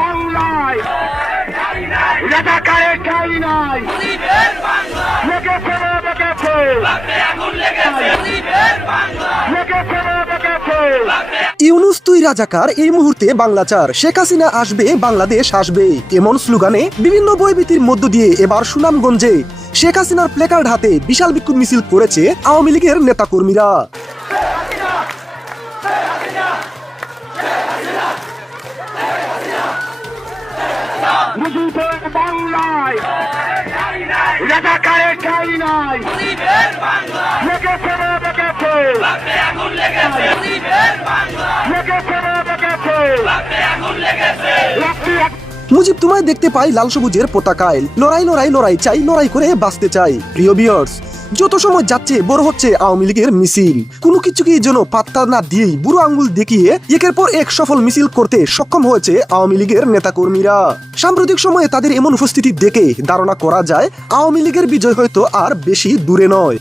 বাংলায় রাজাকারের ঠাঁই নাই, লেগেছে না লেগেছে, লেগেছে না লেগেছে। ইউনূস তুই রাজাকার, এই মুহূর্তে বাংলা চার, শেখ হাসিনা আসবে, বাংলাদেশ আসবে, এমন স্লোগানে বিভিন্ন বইভীতির মধ্য দিয়ে এবার সুনামগঞ্জে শেখ হাসিনার প্লেকার্ড হাতে বিশাল বিক্ষোভ মিছিল করেছে আওয়ামী লীগের নেতাকর্মীরা। বাংলায় রাজাকারের ঠাঁই নাই, লেগেছে না লেগেছে, লেগেছে না লেগেছে। মুজিব তোমায় দেখতে পাই লাল সবুজের পতাকায়, লড়াই লড়াই লড়াই চাই, লড়াই করে বাঁচতে চাই। প্রিয় ভিউয়ার্স, যত সময় যাচ্ছে বড় হচ্ছে আওয়ামী লীগের মিছিল। কোনো কিছুকে যেন পাত্তা না দিয়েই বুড়ো আঙ্গুল দেখিয়ে একের পর এক সফল মিছিল করতে সক্ষম হয়েছে আওয়ামী লীগের নেতাকর্মীরা। সাম্প্রতিক সময়ে তাদের এমন উপস্থিতি দেখে ধারণা করা যায় আওয়ামী লীগের বিজয় হয়তো আর বেশি দূরে নয়।